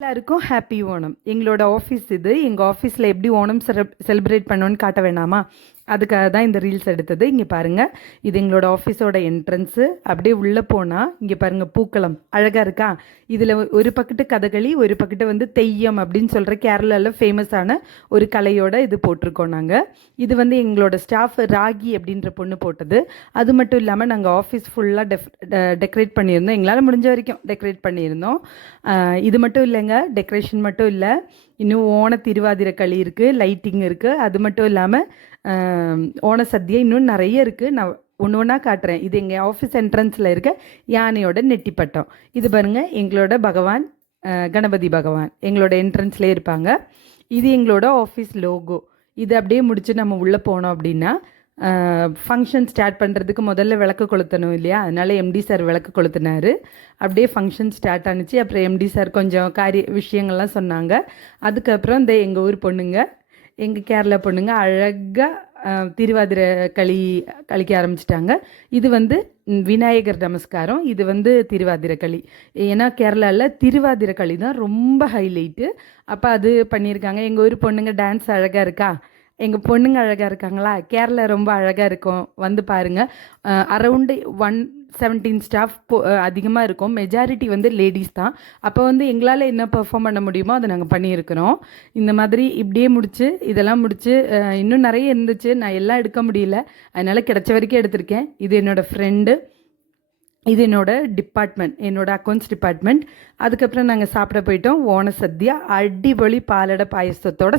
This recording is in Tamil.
எல்லாருக்கும் ஹாப்பி ஓணம். எங்களோட ஆஃபீஸ் இது. எங்கள் ஆஃபீஸில் எப்படி ஓணம் செலிப்ரேட் பண்ணோன்னு காட்ட வேணாமா? அதுக்காக தான் இந்த ரீல்ஸ் எடுத்தது. இங்கே பாருங்கள், இது எங்களோட ஆஃபீஸோட என்ட்ரன்ஸு. அப்படியே உள்ளே போனால் இங்கே பாருங்கள், பூக்களம் அழகாக இருக்கா? இதில் ஒரு பக்கத்து கதகளி, ஒரு பக்கத்து வந்து தெய்யம் அப்படின்னு சொல்கிற கேரளாவில் ஃபேமஸான ஒரு கலையோட இது போட்டிருக்கோம் நாங்கள். இது வந்து எங்களோட ஸ்டாஃப் ராகி அப்படின்ற பொண்ணு போட்டது. அது மட்டும் இல்லாமல் நாங்கள் ஆஃபீஸ் ஃபுல்லாக டெக்கரேட் பண்ணியிருந்தோம். எங்களால் முடிஞ்ச வரைக்கும் டெக்கரேட் பண்ணியிருந்தோம். இது மட்டும் இல்லைங்க, டெக்கரேஷன் மட்டும் இல்லை, இன்னும் ஓண திருவாதிரை களி இருக்குது, லைட்டிங் இருக்குது. அது மட்டும் இல்லாமல் ஓண சத்தியை இன்னும் நிறைய இருக்குது. நான் ஒன்று ஒன்றா காட்டுறேன். இது எங்கள் ஆஃபீஸ் என்ட்ரன்ஸில் இருக்க யானையோட நெட்டிப்பட்டம். இது பாருங்கள், எங்களோட பகவான் கணபதி பகவான் எங்களோட என்ட்ரன்ஸ்லேயே இருப்பாங்க. இது எங்களோட ஆஃபீஸ் லோகோ. இது அப்படியே முடிச்சு நம்ம உள்ளே போனோம் அப்படின்னா ஃபங்க்ஷன் ஸ்டார்ட் பண்ணுறதுக்கு முதல்ல விளக்கு கொளுத்தணும் இல்லையா? அதனால் எம்டி சார் விளக்கு கொளுத்தினார். அப்படியே ஃபங்க்ஷன் ஸ்டார்ட் ஆனிச்சு. அப்புறம் எம்டி சார் கொஞ்சம் விஷயங்கள்லாம் சொன்னாங்க. அதுக்கப்புறம் இந்த எங்கள் ஊர் பொண்ணுங்க, எங்கள் கேரளா பொண்ணுங்க அழகாக திருவாதிரை கழிக்க ஆரம்பிச்சிட்டாங்க. இது வந்து விநாயகர் நமஸ்காரம், இது வந்து திருவாதிரை களி. ஏன்னா கேரளாவில் திருவாதிரை களி தான் ரொம்ப ஹைலைட்டு. அப்போ அது பண்ணியிருக்காங்க. எங்கள் ஊர் பொண்ணுங்க டான்ஸ் அழகாக இருக்கா? எங்கள் பொண்ணுங்க அழகாக இருக்காங்களா? கேரளா ரொம்ப அழகாக இருக்கும், வந்து பாருங்கள். அரவுண்டு 117 ஸ்டாஃப் அதிகமாக இருக்கும். மெஜாரிட்டி வந்து லேடிஸ் தான். அப்போ வந்து எங்களால் என்ன பெர்ஃபார்ம் பண்ண முடியுமோ அதை நாங்கள் பண்ணியிருக்கிறோம். இந்த மாதிரி இப்படியே முடிச்சு, இதெல்லாம் முடிச்சு இன்னும் நிறைய இருந்துச்சு. நான் எல்லாம் எடுக்க முடியல, அதனால் கிடைச்ச வரைக்கும் எடுத்திருக்கேன். இது என்னோடய ஃப்ரெண்டு, இது என்னோடய டிபார்ட்மெண்ட், என்னோடய அக்கௌண்ட்ஸ் டிபார்ட்மெண்ட். அதுக்கப்புறம் நாங்கள் சாப்பிட போயிட்டோம். ஓண சத்யா அடிபொலி பாலடை பாயசத்தோடு